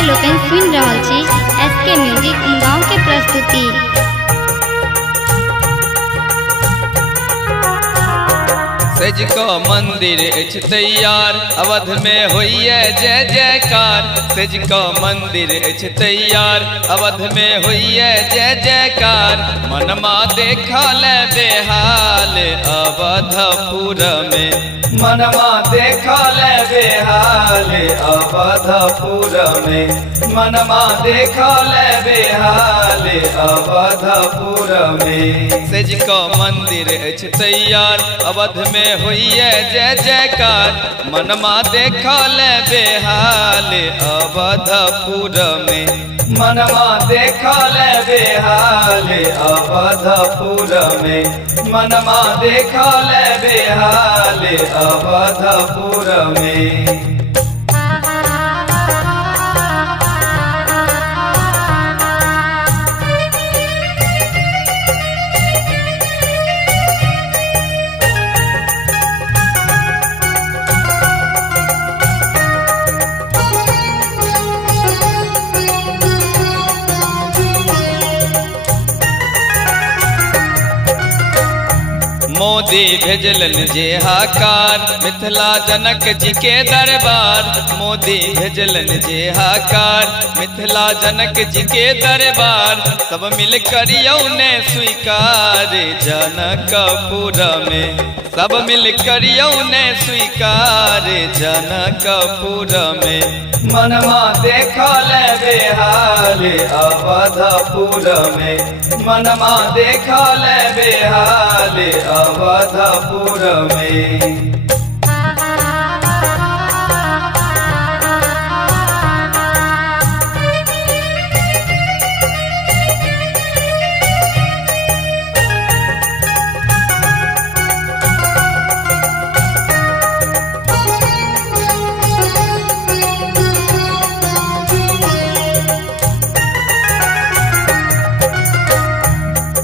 अपने लोकन सुन रहल छी एसके म्यूजिक गाँव के प्रस्तुति। सेज को मंदिर अछि तैयार, अवध में होइए जय जयकार। सेज को मंदिर अछि तैयार, अवध में होइए जय जयकार। मनमा देखा ले बेहाल अवधपुर में, मनमा देखा ले बेहाल अवधपुर में, मनमा देखा ले बेहाल अवधपुर में। सेज को मंदिर अछि तैयार, अवध में होइए जय जयकार। मनमा देखा ले बेहाल अवधपुर में, मनमा देखा ले बेहाल अवधपुर में, मनमा देखा ले बेहाल अवधपुर में। मोदी भेजलन जे हाकार, मिथिला जनक जी के दरबार। मोदी भेजलन जे हाकार, मिथिला जनक जी के दरबार। सब मिल कर यौने स्वीकार जनकपुर में, सब मिल कर यौने स्वीकार जनकपुर में। मनमा देखा ले बेहाल अवधपुर में, मनमा देखा ले बेहाल अवधपुर में।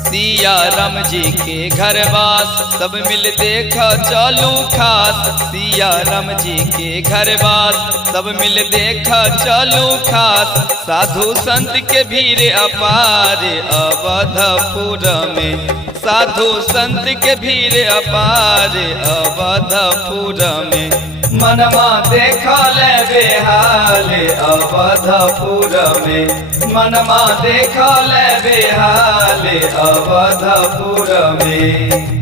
सिया राम जी के घर वास, सब मिल देखा चलू खास। सिया राम जी के घर वास, सब मिल देखा चलू खास। साधु संत के भीड़ अपार अवधपुर में, साधु संत के भीड़ अपार अवधपुर में। मनमा देखा ले बेहाल अवधपुर में, मनमा देखा ले बेहाल अवधपुर में।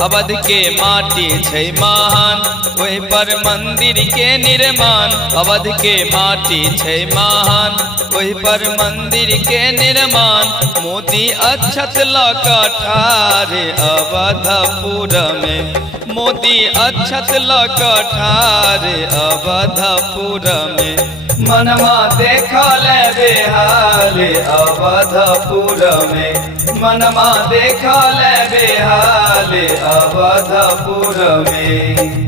अवध के माटी छै महान, वही पर मंदिर के निर्माण। अवध के माटी छै महान, वही पर मंदिर के निर्माण। मोदी अक्षत लऽ ठाढ़ अवधपुर में, मोदी अक्षत लऽ ठाढ़ अवधपुर में। मनमा देखा ले बेहाल अवधपुर में, मनमा देखा ले बेहाल अवधपुर में।